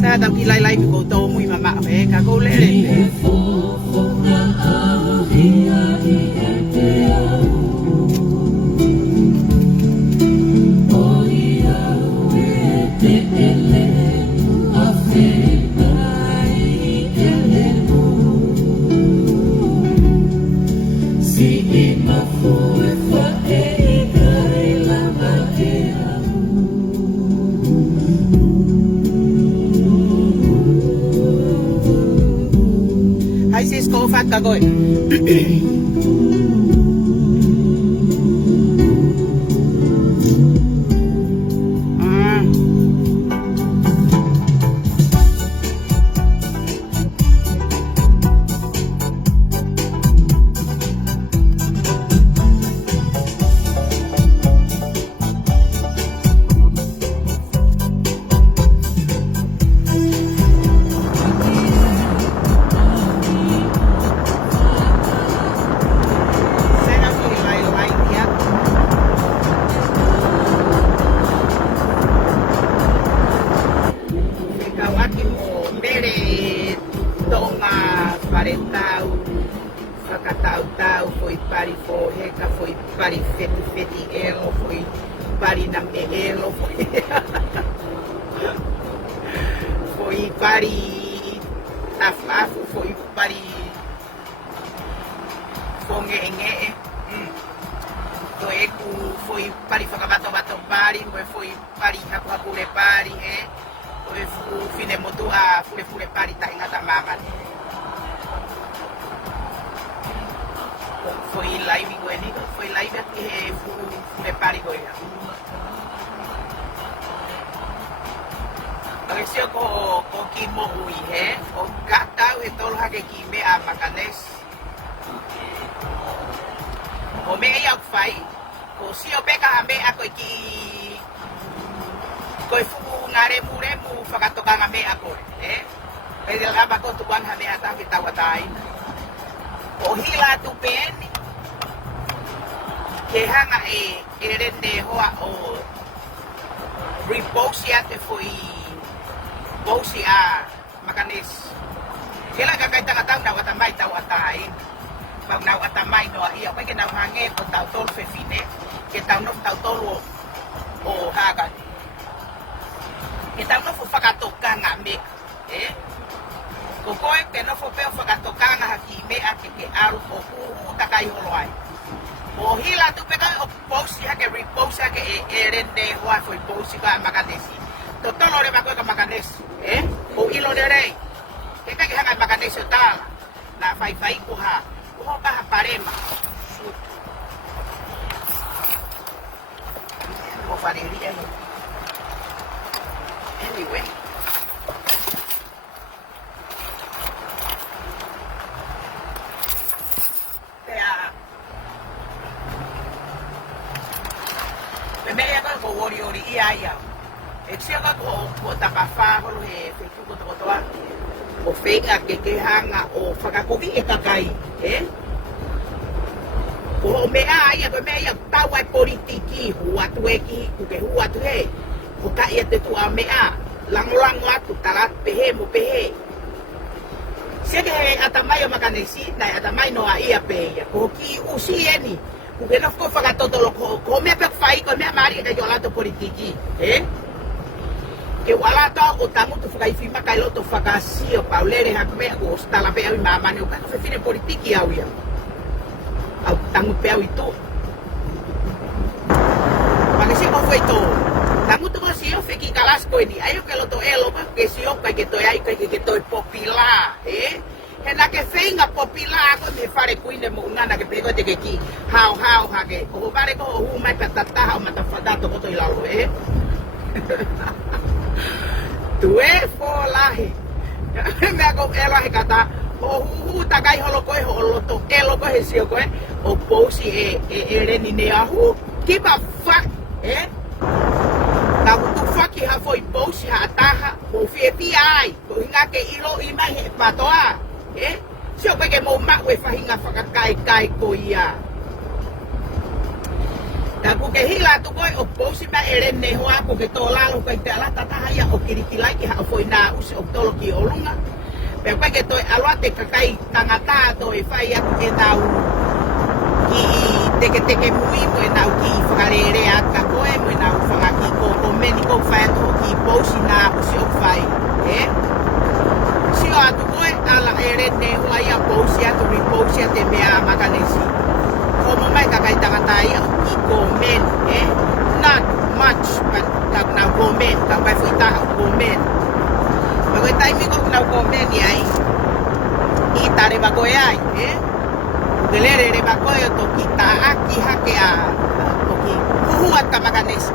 Sa tau ki lai lai ko to mui mama he ka ko le le. Hai Cisco phát cả rồi. Tau foi pari forreca, foi pari feti elo, foi pari nambe elo, foi pari afafu, foi pari fonge toeku, foi pari whakabato pari, foi pari hapuhapule pari, foi fine motua, fule pari taingata mamani. Foi live ini, foi live que fui pari goia. Agora ko kimo ui o kata e tolo hake kime a makanes. O me ia fai, ko si o peka ame ako ki ko fu ngare muremu fakatoka ngame ako, Pwede lang ba ko tuwan hame ata kitawatai. O hila tu peni ke hanga rende hoa o repose ate foi bosi a makanis kela kakay tanga na watamay tawatai pag na watamay no iya pa kina hange ko tau tol fe fine ke tau no tau tol o hagan ke tau no fu fakatoka ngame Kokoe ke no fo peo whakatokanga haki me ake ke aru o kuhu takai holoai. O hila tu peka o posi hake repose hake rende hoa foi posi ka makanesi. Totolo re makoe ka makanesi. O ilo de rei. Keka ke hanga makanesi o tala. Na fai kuha. Kuho paha parema. O whareria no. Anyway. Ori ia. Exia ko takafa ko he fetu ko toa. O fenga ke hanga o whakakoki e kakai, O mea ia ko mea tawai politiki hua tueki ku ke hua tu he. Ko ka ia te tua mea langolango atu talat pehe mo pehe. Sege atamai o makanesi na atamai no ia pe. Ko ki usi eni. Porque não ficou falando todo louco, como é que faz com a minha Maria que eu lá do politiki, Que o lá tá o tamu tu fica enfim para o tu fica assim, o Pauleire já come o está lá bem a mamãe, o cara foi filho politiki ao ia, ao tamu pé e tu, mas se não foi tu, tamu tu assim eu fiquei calas com ele, aí eu que lo to elo, porque se eu que tô aí que tô popular, Hena ke whenga popila ako me whare kuine mo ngana ke pego te ke ki hao hake. Ko pare ko hu mai patataha o matawhadato koto i lalo, Tue fo lahi. Mea ko elo he kata, o hu takai holo koe ho lo to elo koe sio koe, o pousi reni ne ahu, kipa fuck, Na kutu whaki ha foi pousi ha ataha, o fie ai, ko hinga ke ilo i mai he patoa. Sio koe ke mo makwe whahinga whakakai ko ia. Taku ke hila tu koi o posi ma erene hoa ko ke to lalo kai te ala tata haya o kirikilai ki ha foi na usi o tolo ki olunga pe pa ke to alwate kakai tangata to e fai aku e tau ki teke mui mo e nau ki whakarere aka koe mo e nau whakaki ko meni ko whai ato ki posi na usi o whai sio atu koe ala erene hoa ia posi atu ri posi ate mea makanesi ko mo mai kakai tangata ia ki komen not much but tak na komen kakai fuita komen bagai taimi ko na komen ai i tare ba koe ai gelere re ba koe to kita aki hake a toki huat kamaganes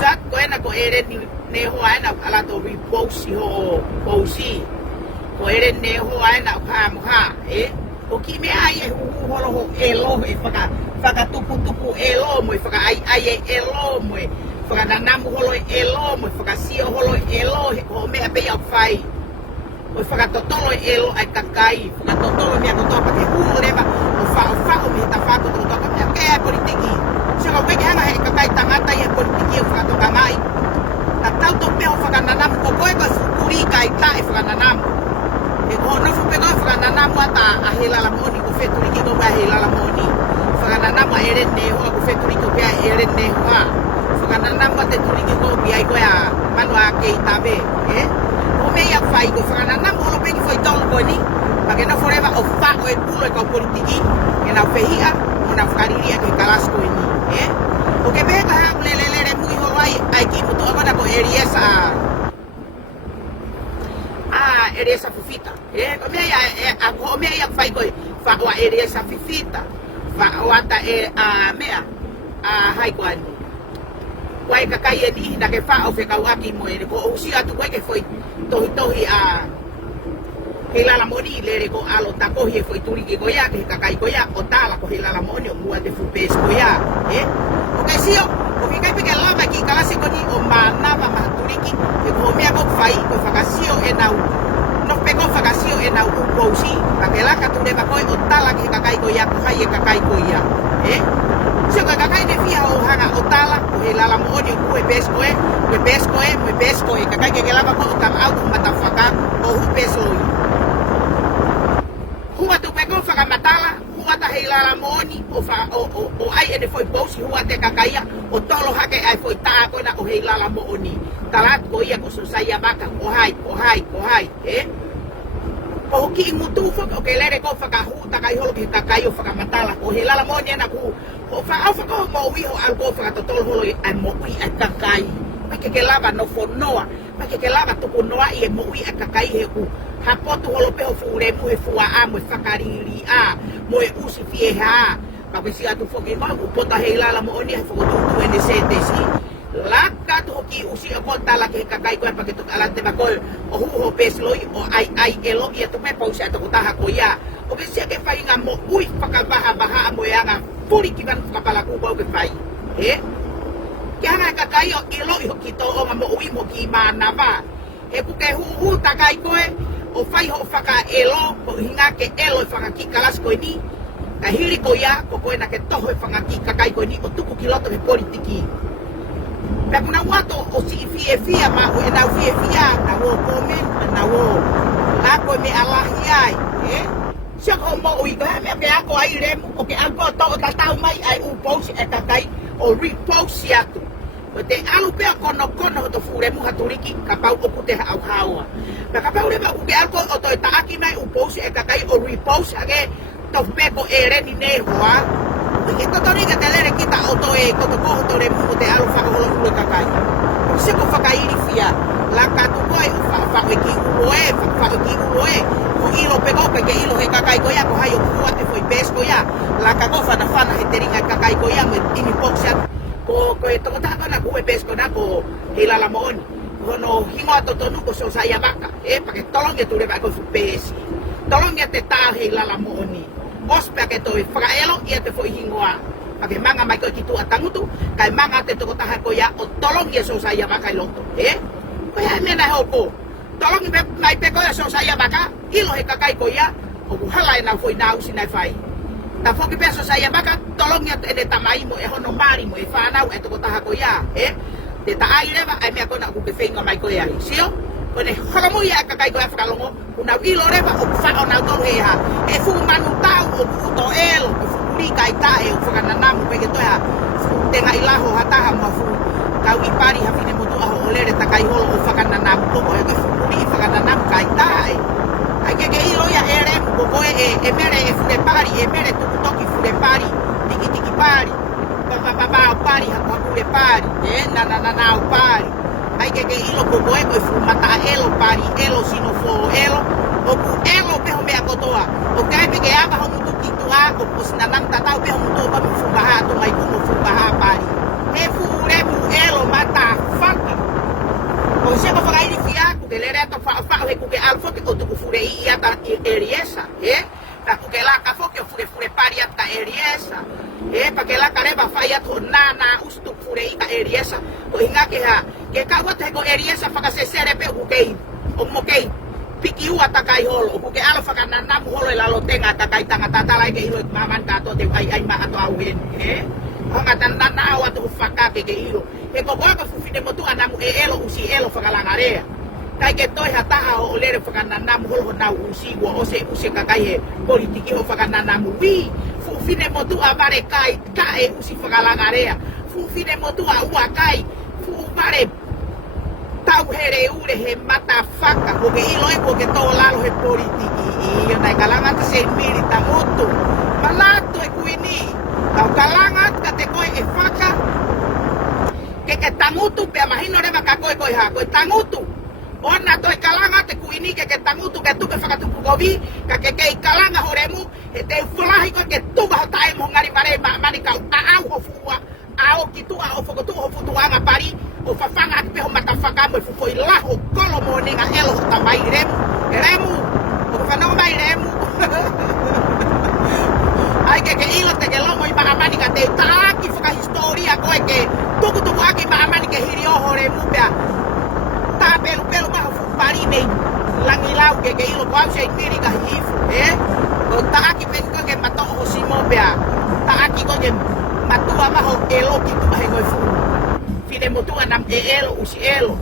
sat koe na ko ere ne hoa na ala to riposi ho posi ko ere ne hoa na ka ha o ki me ai holo ho elo e faka tupu elo mo faka ai elo mo faka nanamu holo elo mo faka sio holo elo ho me ape ya fai o faka totolo elo ai kakai faka totolo me ko to pa ke hulu leva o fa o me ta fa ko to ka ke politiki se ko ke hanga he kakai tangata ye politiki o faka to kamai ta tau to pe o faka nanamu ko ko kuri kai ta e faka nanamu e ko no fu pe no faka nanamu ata ahela la moni ko fe turiki ko ba ahela la moni faka nanamu ere ne ho ko fe turiki ko ba ere ne ho faka nanamu te turiki ko bi ai ko ya manwa ke tabe o me ya fai ko faka nanamu lo pe ki foi tol ko ni porque no forever o fa o e pulo e ko politiki e na fehia o na fukariria ke kalas ko ni o ke be ka ha lelele muy ho ai ki muto agora ko eriesa eriesa fufita ko me ya fai ko fa o eriesa fifita fa o ata mea hai ko ani wai ka kai ni na ke fa o fe ka waki mo ko o si atu ko ke foi tohi hela la moni le ko alo ta ko he foi turiki ko ya ke ka kai ko ya o tala ko hela la moni o mua de fu pes ko ya o ke sio o ke kai pe la ba ki kala se ko ni o mana ma turiki e ko me ko fai ko fakasio e nau no pe ko fakasio e nau ko si ka ke la ka tu de ba ko o tala ke ka kai ko ya ko hai ka kai ko ya se ka kai de fia o hanga o tala ko hela la moni o pes ko e ka kai ke la ba ko ka auto mata faka o hu peso hua tu peko whaka matala, hua ta hei lara moni, o ai ene foi bosi hua te kakaia, o tolo hake ai foi taa koina o hei lara moni. Talat ko ia ko susaya baka, o hai, o ki mutu o ke lere ko whaka huta kai holo ki kakai o whaka matala, o hei lara moni ana ku, o whaka o mo wiho al ko whaka totolo holo ai mo ui ai kakai. Pake ke lava no fonoa, pake ke lava tuku noa i e mo ui ai kakai he ku. Hapotu holo peho fure mu he fua a mo whakariri a mo e usi fie ha ka pesi atu foki ma ku pota hei lala mo oni he fokotu tu ene sete si laka tu hoki usi o konta la ke kakai ko pa ke tu alante ba ko o hu ho pesloi o ai elo ia tu me pausa tu taha ko ya o ke se ke fai nga mo ui baha mo ya nga puri ki van kapala ku ko ke fai ke hanga kakai o elo i hoki to o mo ui mo ki mana ba e ku ke hu takai ko o fai ho whaka elo, ko hinga ke elo e whaka ki kalas koe ni, ka hiri ko ia, ko koe na ke toho e whaka ki kakai koe ni, o tuku ki loto he politiki. Pea kuna wato o si fia ma o e nau fia, na wo komen, na wo a koe me alahi ai, Siya ko mo ui ka, me ke ako ai remu, o ke ako to o tatau mai ai upousi e kakai, o repousi atu. O te alu pea kono to furemu haturiki ka pau o kute ha au haua. Na ka pau reba uke alko o to taaki mai upousi e kakai o repousi age to peko e reni ne hoa. Ike to tori ka telere kita o to e koto koho to remu o te alu whakaholo ule kakai. O se ko whakairi fia, la ka tu koe whakaki uloe, o ilo peko pe ke ilo he kakai koia ko hai o kua te foi pes koia. La ka ko whana he teringa kakai koia mo ini poksi atu. Ko e toko taka na kuwe pesko na ko hila la mooni. Kono hingo ato tonu ko so saya baka. Pake tolong ya ture bako fu pesi. Tolong ya te ta hila la mooni. Ospe ke to fraelo ia te foi hingoa. Pake manga mai ko kitu atangutu, kai manga te toko taka ko ya o tolong ya so saya baka loto. Ko ya mena hoko. Tolong mai peko ya so saya baka, ilo he kakai ko ya, o hala na foi na usi na fai. Ta foki peso saya maka tolongnya ede tamai mo e hono mari mo e whanau e toko taha ko ia. Te ta ai rewa ai mea kona ku ke whenga mai ko ia. Sio? Kone holomu ia kakai ko e whakalongo. Kuna ilo rewa o whao na tolu e ha. E fu manu tau o puto elo. O fu kai tae o whakananamu peke toea. Tenga ilaho hataha mo fu. Kau i pari hawhine motu aho o lere takai holo o whakananamu. Loko e ka fu kuri i whakananamu kai tae. Ai ke ilo ia e remu koko e mere e fure pari, e mere tuku toki fure pari, tiki tiki pari, babababa pari, hakakure pari, na o pari. Ai ke ilo koko e fu mata elo pari, elo sino fo elo, o ku elo peho mea kotoa. O kai peke ama ho mutu kitu a, o sinanang tatau peho mutu ba fu baha to mai kumo fu baha pari. E fu remu elo mata faka. O se ko fagai fia ku ke lere to fa he ku ke alfo ke o tu fure i ata eriesa, ta ku ke la ka fo ke fure pari ata eriesa, pa ke la kareba fa ya to nana ustu fure i ka eriesa, ko hinga ke ha ke ka wa te ko eriesa fa ka se sere pe ku ke o mo ke piki u ata kai holo ku ke alfa ka nana mu holo la lo tenga ata kai tanga tata lai ke ilo maman ka to te ai ma ato au hen, Hanga tanana awa tu faka ke ilo. E ko ko ka fufine motu anamu e elo usi elo fakalangarea. Kai ke toi hataha o lere fakananamu holo na usi wo ose usi kakai he politiki ho fakananamu wi. Fufine motu amare kai kae usi fakalangarea. Fufine motu a ua kai fu mare tau here ure he mata faka ko ke ilo e ko ke to lalo he politiki. Iyo nai kalanga te se milita motu. Malato e kuini. Kau kalangat kate koe e whaka ke tangutu pe mahino rema ka koe koe ha koe tangutu ona toi kalangat te kuini ke tangutu ke tu ke whakatupu kovi ka ke kalanga horemu e te flahi koe ke tuga ho tae mo ngari mare mani kau au ho fua ao kitu ao fokotu ho futu anga pari o whawhanga ki peho mata whaka mo e fufoi laho kolo mo nenga elo ho tamai remu o whanau mai remu ai ke ilo te ke lomo i mahamani ka te taaki whaka historia koe ke tuku aki mahamani ke hiri oho re mupea tā pelu maho fupari nei langi lau ke ilo ko au se tiri ka hifu o taaki peni koe ke mato oho simo pea taaki koe ke matua maho elo ki tu ahe koe fu fine motua nam e elo usi elo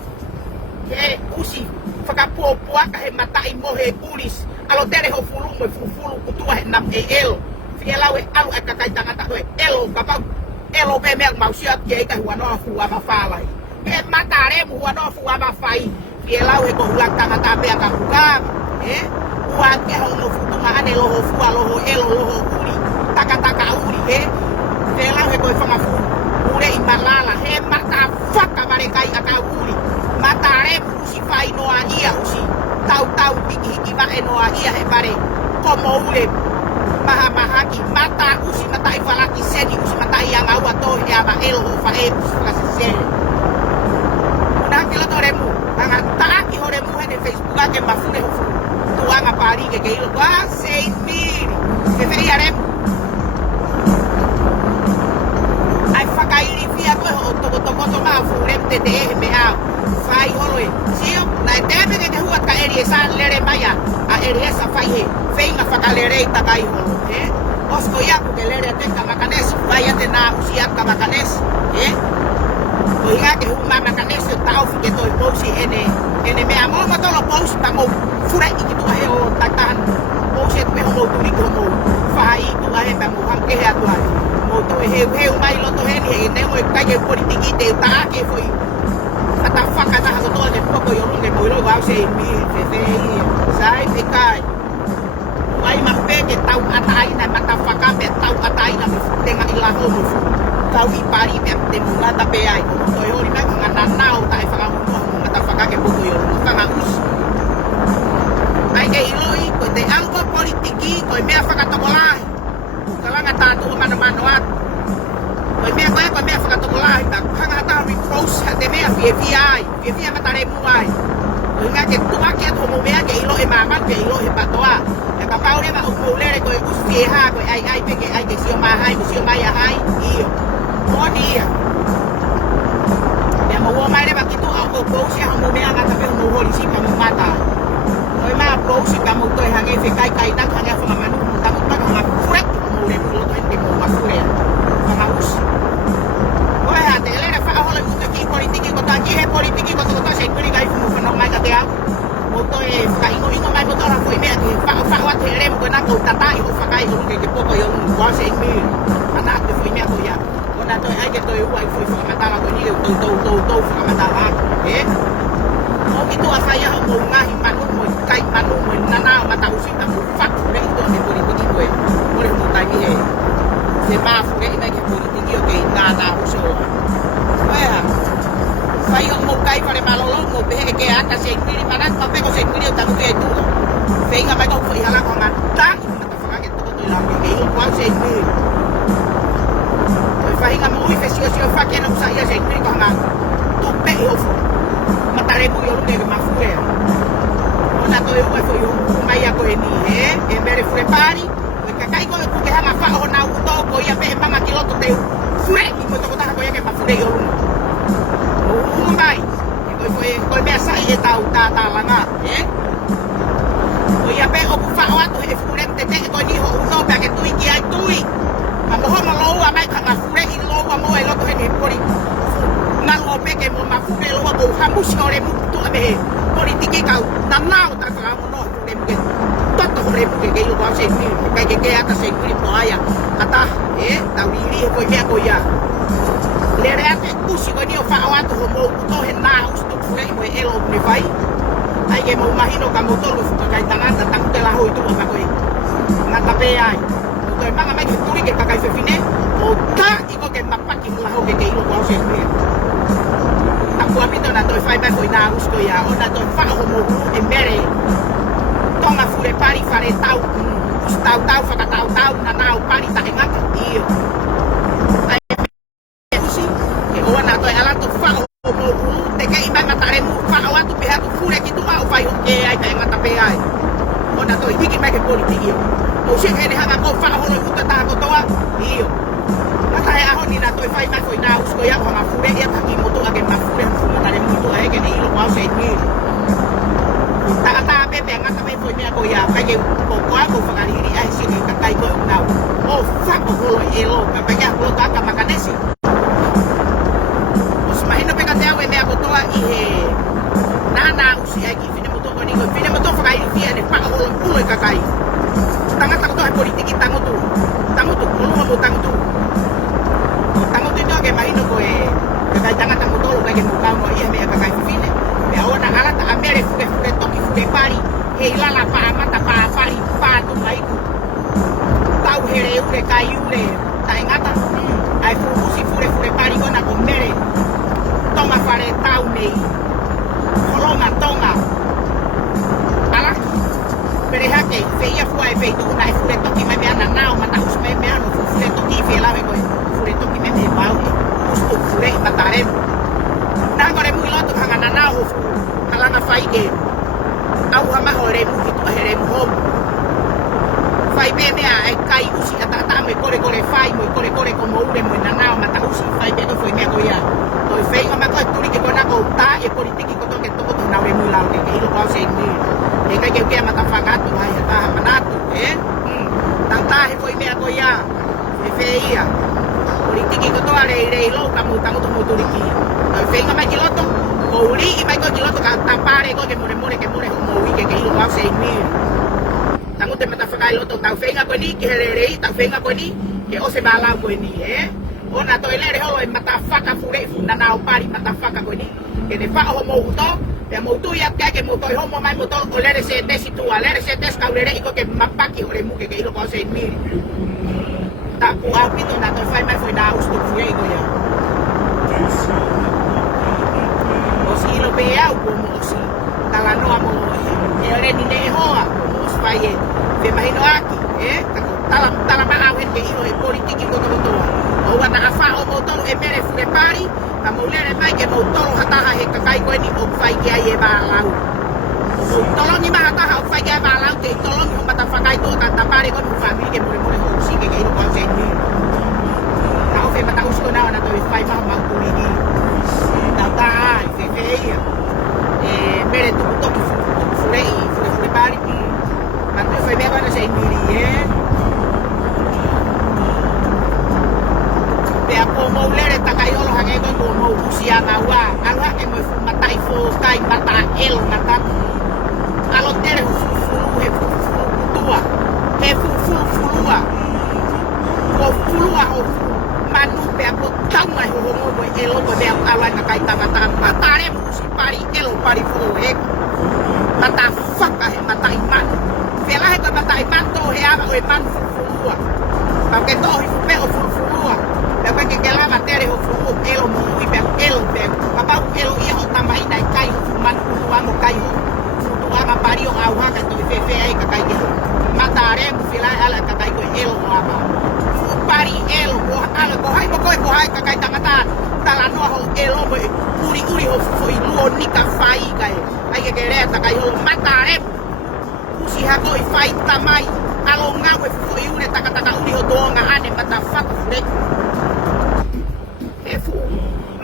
ke usi whakapuapua ka he matai mohe ulis alo tere ho fulu mo fulu kutua he nam e elo Fiela we alu e kakai tangata we elo kapau elo pe me mau sia ke ka huano fu ama falai e matare mu huano fu ama fai fiela we ko hulang tangata pe ka huga ua ke hono fu tuma ane loho fu loho elo loho uri taka uri fiela we ko fanga fu ure i malala he mata faka mare kai aka uri matare mu si fai no a ia usi tau piki ma eno a ia he pare como ule Mahaki mata usi mata ifalaki seni usi mata yang awa to ya ba elo fa e usi seni na kila toremu anga taaki horemu he Facebook ake mafune hofu tu anga pari ke ilo ba sei miri se feria remu ai fakairi fia ko toko ma fure te me a fai holo sio na teme ke huat ka eri esa lere maya a eri esa fai he feinga fakalere takai holo osko ya ke lere te kamakanes vaya te na usia kamakanes oiga ke uma makanes tau fike to posi ene me amo mo to lo posi tamo fura ikitu ahe o tatan posi pe ho turi ko mo fai tu ahe pa mo han ke ha tu ahe mo to he mai lo to he ni ne mo ka ke politiki te ta ke foi ata faka ta ha to le poko yo lunge mo lo ga se mi fe sai te kai ai mape ke tau atai na mata faka pe tau atai na tenga ilaho mo kau i pari pe te munga ta pe ai to yo ri me ngana nau ta e faka mo mata faka ke poko yo faka us ai ke iloi ko te angko politiki ko me faka to kolai kala ngata tu mana manoat ko me faka to kolai ta hanga ta ri cross te me fi mata re muai ko nga ke tu ake to mo me ke ilo e mama ke ilo e patoa kapau le ma o le ko usi ha ko ai pe ke ai ke sio ma ya hai io mo dia ya mo mai le ba kitu a ko usi ha mo me anga ta pe mo ho si pa mo mata ko ma ko usi ka mo to ha ke fe kai na ka fa manu ta mo ta ma fure mo le que toi uai foi whakamatala ko ni tau whakamatala itu asaya mo ngahi manu mo kai manu mo nanao matausi ta mo fat re ito ni politiki ko mo mo tani se ba fure ina ke politiki o ke nana uso fai mo kai pare malolo mo be ke ata se pili manan pa ko se pili ta ke tu venga mai ko foi hala ko ngata fa ke to to la ke ko se pili fai nga mo ifesio fa ke no sa ya se pili ko ngata tu pe o mataremu yo le mafure ona to yo foi mai ko ni e mere fure pari ke kai ko ke ha mafa ona u to ko ya be mama kiloto te fure i mo to ko ta ko ya ke mafure yo mai ko me sa e ta langa o ya be o fa o to e fure te ko ni ho no ba ke tu ki ai tu ma mo ho lo wa mai ka mafure i lo wa mo e lo to ni pori nang ope ke mo mafure lo wa ko hamu sore mu to be politiki ka nanao ta sa mo no de ke toto re ke yo wa se ni ke ata se ni to aya ata ta wiri ko ke ko ya le re ate kusi ko ni o fa wa to mo to he na ustu fure mo elo ni fai ai ke mo imagino ka mo to lo fu ka tangan ta tang te la ho itu ka ko ngata pe ai to e manga mai ke turi ke ka kai fe fine o ta iko ke mapaki la ho ke ilo wa se ni aku apito na to fai ba ko na usko ya ona to fa ho mo e mere tonga fure pari fare tau fa tau na nau pari ta e ngata io si e ona to ala to fa ho mo te ke iba matare mu fa o tu pe tu fure ki tu au fai o ke ai ta ngata pe ai ona to hiki mai ke politiki o se ke ne ha ko fa ho no ta ko toa io ata e aho ni na to fai mai foi na usko ya ko ma fure ya ta ki mo to age ma fure matare mu to ai ke ni lo wa se ni ta bebe ngata mai foi me ko ya ka ke ko fa gariri ai si ka kai ko na o fa ko lo e lo ka pa ya ko ta ka makanesi os mahino pe ka te awe me ko to i he na usi ai ki fine mo to ko ni ko fine mo to fa kai fi ane pa ko lo pulo ka kai tanga ta ko politiki tango tu lo mo tango tu ke mahino ko ka tanga ta mo to lo ka ke mo ka mo ia me ka kai fine me ona ala ta amere fure toki fure pari he lala pa mata pa pari pa tu mai ku tau here ure kai ure ta ngata ai fu fure pari kona ko mere toma fare tau nei koloma tonga ala pere hake feia fuai feito na fure toki mai ana nao mata us me ano fure toki fe la me ko fure toki me bau usto fure matare na gore mu loto hanga na nao kala na fai ke au hama hore mu ki to here mu fai be me ai kai usi ata me kore fai mo kore ko mo ure mo na nao mata usi fai be to foi me ko ya to fei o ma ko turi ke kona ko ta e politiki ko to ke to na ure mu la ke ilo ko se ni e kai ke mata fagato ai ta manato tanta he foi me ko ya e feia politiki ko to are lo ka mo tango to mo turiki to fei o ma kiloto ko uri i mai ko kiloto ka tapare ko ke more mo wi ke ilo ko se ni tango te mata fagai lo to tau fenga ko ni ke herere tau fenga ko ni ke o se bala ko ni ona to ele re ho e mata faka fure na na pari mata faka ko ni ke ne fa ho mo to e mo tu ya ke mo to ho mo mai mo to o le se te si tu ale se te ska ure ko ke mapaki ore mu ke ilo ko se ni ta ku apito na to fai mai foi na usto fue ko ya o si lo ve au como si tala no amo e ore ni ne ho faye fe mahino aki tala ma awen ke ino e politiki ko to o wana afa o motor e mere fure pari ka mo lere mai ke motor hata ha he kai ko ni o fai ke ai e ba lau o tolo ni ma hata ha o fai ke ba lau te tolo ni mata fakai to ka tapare ko ni family ke mo ho si ke ino ko se ni ta o fe mata usko na to fai ma ku ni ta fe e mere tu to fure pari Nanti foi bem agora já iria. Pea como mulher está caindo hang ego como usia ngawa. Ala que me matai fo kai mata el mata. Alo tere tua. Ke fulua. O fulua o manu pea po tau mai ho mo mo e lo mo dea ala ka kai tangata mata re mu si pari elo pari fo e mata faka he mata iman vela he ka mata iman to he ava o iman fulua pa ke to hi pe o fulua e pa ke la matere ho fu elo mo i pe elo pe papa elo i ho tamai nai kai fu man fu mo kai ho fu ama pari o au haka to fe fe ai ka kai ke mata re mu vela ala ka kai ko elo ama pari elo ko ala ko hai ka kai tangata tala no ho elo mo uri ho foi luo ni ka fai kai ai ke re ta kai ho mata re usi ha ko i fai tamai alo nga we foi ure taka uri ho donga ane mata fak fre e fu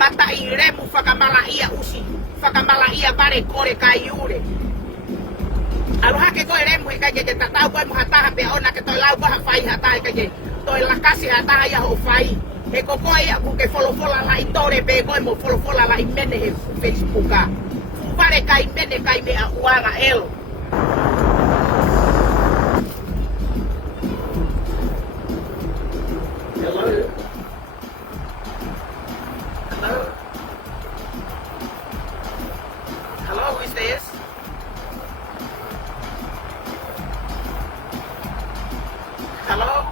mata i re mu fakamala ia usi fakamala ia bare kore kai ure alo ha ke ko re mu ka je ta ta ko mu hata ha pe ona ke to lau ba fai hata ka je toi la kasi hata ia ho fai he koko ia ku ke folofola la itore pe ko mo folofola la imene he Facebook a pare kai mene kai me a uanga elo hello who is this? Hello?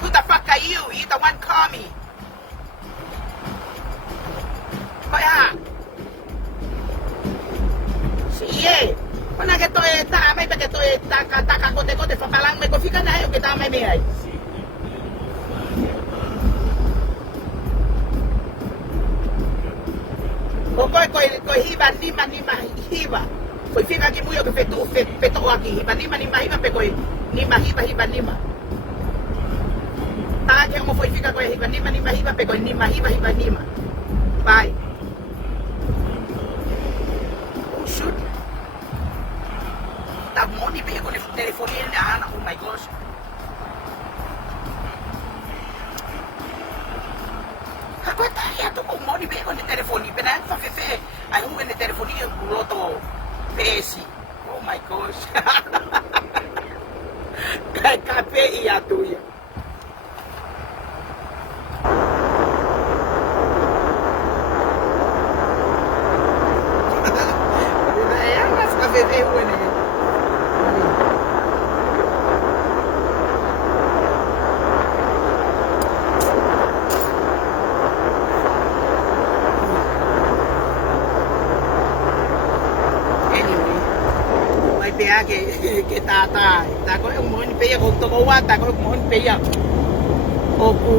Who the fuck are you? You the one call me. Kaya. Siye. Mana que estoy está, me que estoy taca kote fapalang me ko fika na yo kita may may. Ko hiba hiba. Foi fica aqui muito que feito aqui hiba hiba pe koi hiba nima. Tá que mo foi fica ko hiba hiba pe koi hiba nima. Bye. Oh shoot. Tá bom ni pe con el teléfono na oh my gosh. Aku tanya tu mau ni pe con el teléfono pena fa fe ai un el teléfono loto pesi. Oh my gosh. Kai kape ia tuya. Ya mas kape bueno. Que ta có ông muốn bây giờ cũng tôi có qua ta có muốn bây giờ oku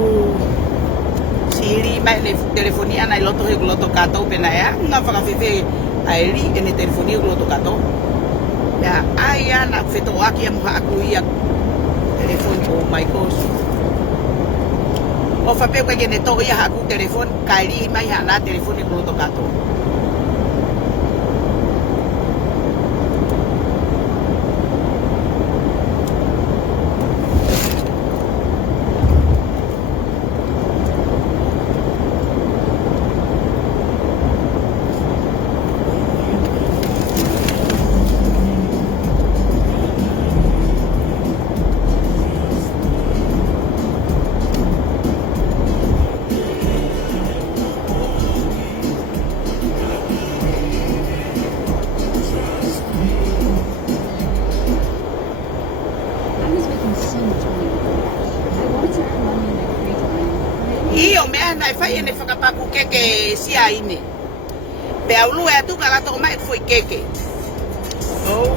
siri mai le telefonia na loto kato pena ya nga fa fe ai ri en telefonia loto kato ya aya na feto aki am aku ia telefon oh my gosh o fa pe que ne to ia aku telefon kali mai na telefon loto kato fai ene whakapaku keke sia ine. Pe au lua tu ka lato mai foi keke. Oh,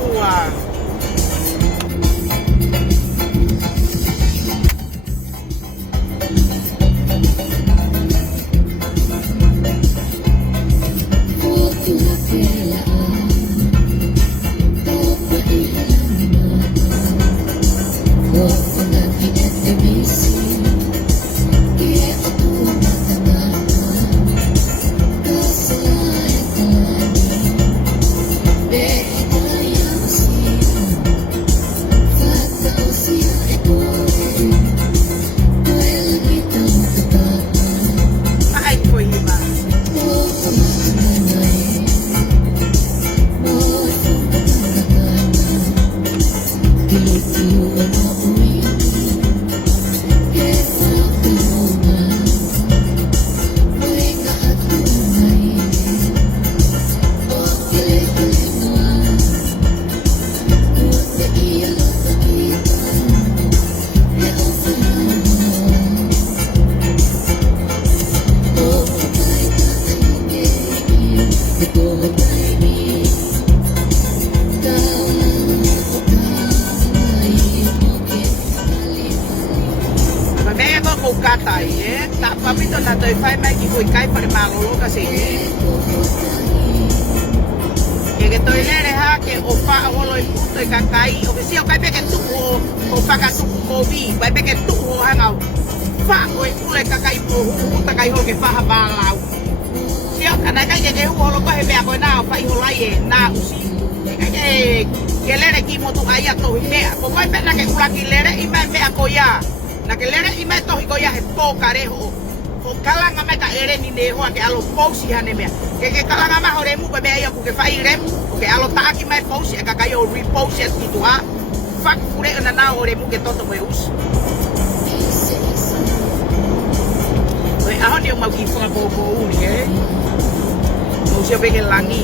you tai tak pamito na toi fai mai ki koi kai pare malolo ka se ke toi lere ha ke o fa holo I puto I kakai o ke si o kai pe ke tu o fa ka tu ko bi bai pe ke tu o hangau fa o ule kakai po hu ta kai ho ke fa ha ba lau si o kana kai ke hu holo ko he be ko na fa I ho lai e na usi ke lere ki mo tu ai to me ko kai pe na ke kula ki lere I mai me ko ya na ke lere I mai to hi ko ya he po kareho o kalanga mai ka ere ni ne ho ke alo posi hane me ke kalanga ma hore mu ko me ya ku ke fai rem ke alo ta ki mai posi ka ka yo reposi at ki tua fak fure na na hore mu ke toto me us oi a honi o mau ki fo ko ko uni no se ve ke langi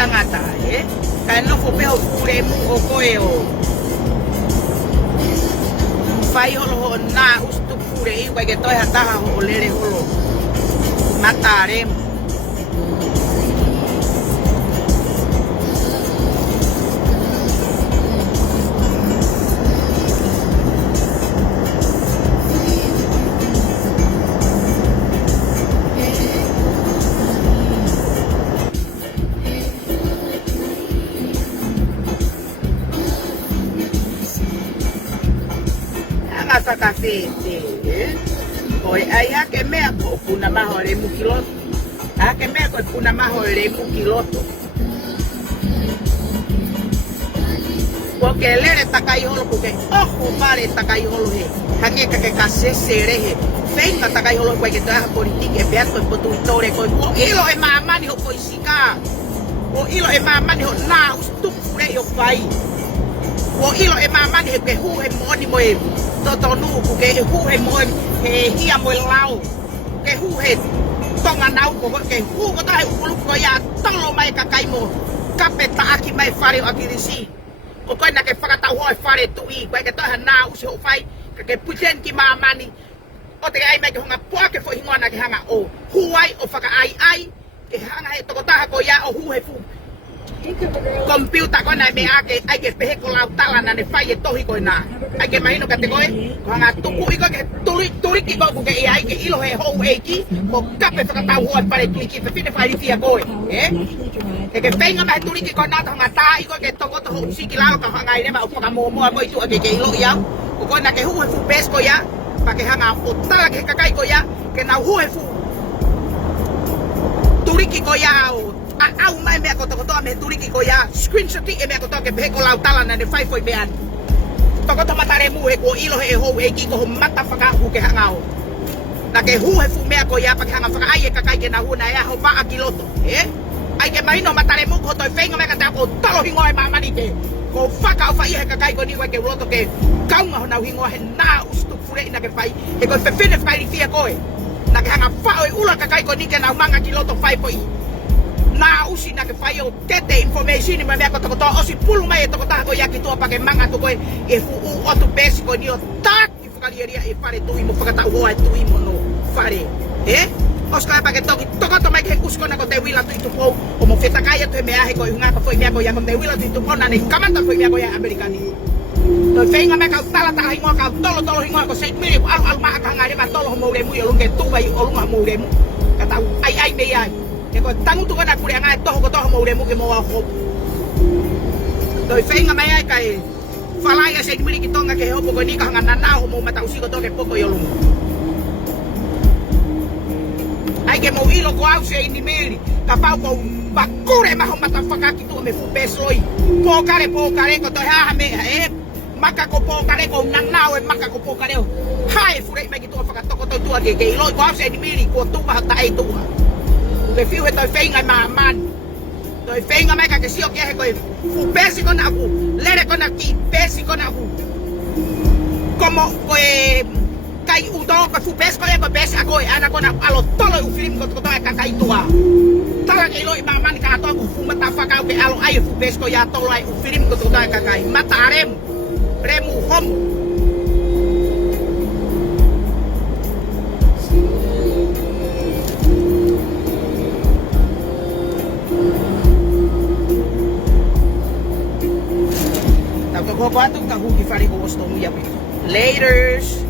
tangata kaya no fo peo fure mu o koe o fai holo ho na ustu fure I wa ke toi hata ho lere holo matare sa café oi ai a ke mea ko puna mahore mu kiloto a ke mea ko puna mahore mu kiloto porque lere takai holo porque ojo pare takai holo he hake ka kase serehe feinga takai holo ko ke ta politique be ko potu tore ko ilo e mama ni ho ko isika o ilo e mama ni ho na ustu fure yo fai o ilo e mama ni ke hu he moni mo totonu ku ke hu he mo he hia mo lao ke hu he tonga nau ko ke hu ko ta hu ko ya tolo mai ka kai mo kapeta aki mai fare akirisi o ko na ke fakata ho fare tu I ko ke ta na u se o fai ke puten ki mamani o te ai mai ke honga po ke fo hingona ke hanga o huai o faka ai ke hanga he to ta ko ya o hu he fu computer ko na me ake ai ke pehe ko lau tala na ne fai to hi ko na ai ke mahino ka te koe ko nga tuku I ko ke turi ki ko ke ai ke ilo he ho e ki ko kape fa ta ho pare tu ki fa fine fai fia koe ke penga ma turi ki ko na ta ngata I ko ke to ko to ho si ki lau ka nga ine ma o ka mo mo ko tu ke ilo ya ko na ke hu fu bes ko ya pa ke hanga o tala ke ka kai ko ya ke na hu fu turi ki ko ya o au mai me ko to me turi ki ko ya screenshot e me ko to ke be ko lau tala na ne fai foi bean to ko to matare mu he ko ilo he ho e ki ko mata faka hu ke hangao na ke hu he fu me ko ya pa ke hanga faka ai ka kai ke na hu na ya ho va akiloto ai ke mai no matare mu ko to fenga me ka ta ko tolo hingo e mama ni ke ko faka o fai he ka kai ko ni wa ke roto ke kaunga ho na hingo he na ustu fure na ke fai e ko fe fine fai fia ko na ke hanga fa o ula ka kai ko ni ke na manga kiloto fai poi na usi na ke fai o tete information ni me ko to o si pulu mai to ta ko ya ki to pa ke manga to ko e fu o to besi ko ni o tak I fukalieria e fare tu I mo fakata o ai tu I mo no fare Oscar pa ke to to mai ke usko na ko te wila tu po o mo feta kaya to me ahe ko nga ka foi me ko ya ko te wila tu po na ni kamanta foi me ko ya americani to feinga me ka tala ta hingo ka tolo hingo ko 6 mil al ma ka ngare ma tolo mo le mu yo lunge tu bai o lunga mo le mu ka ta ai me ai ke ko tangu tu na kure nga to ko to mo le mu ke mo wa ho to feinga me ai kai fala ya 6 mil ki tonga ke ho ko ni ka ngana na ho mo mata usi ko to ke poko yo lunga ai ke mo ilo ko au se ni meri ka pau ko bakure ma ho mata faka ki tu me fu pesoi po kare ko to ha me maka ko po kare ko nanao e maka ko po kare hai fure me ki to faka to ko to tu ke ilo ko au se ni meri ko tu ba ta ai tu ke fiu he to feinga ma man Toi fenga mai ka ke sio ke ko fu pesi kona aku. Lere kona ki pesi kona aku. Como kai uto ko fu pesi ko pesi ako ana kona alo tolo u film ko to ka kai tua. Tara ke lo ibang man ka to aku fu mata fa ka ke alo ai fu pesi ko ya tolo ai u film ko to ka kai matarem. Remu hom. Nagkakabatu ka hugi fari ko gusto mo yapi. Laters.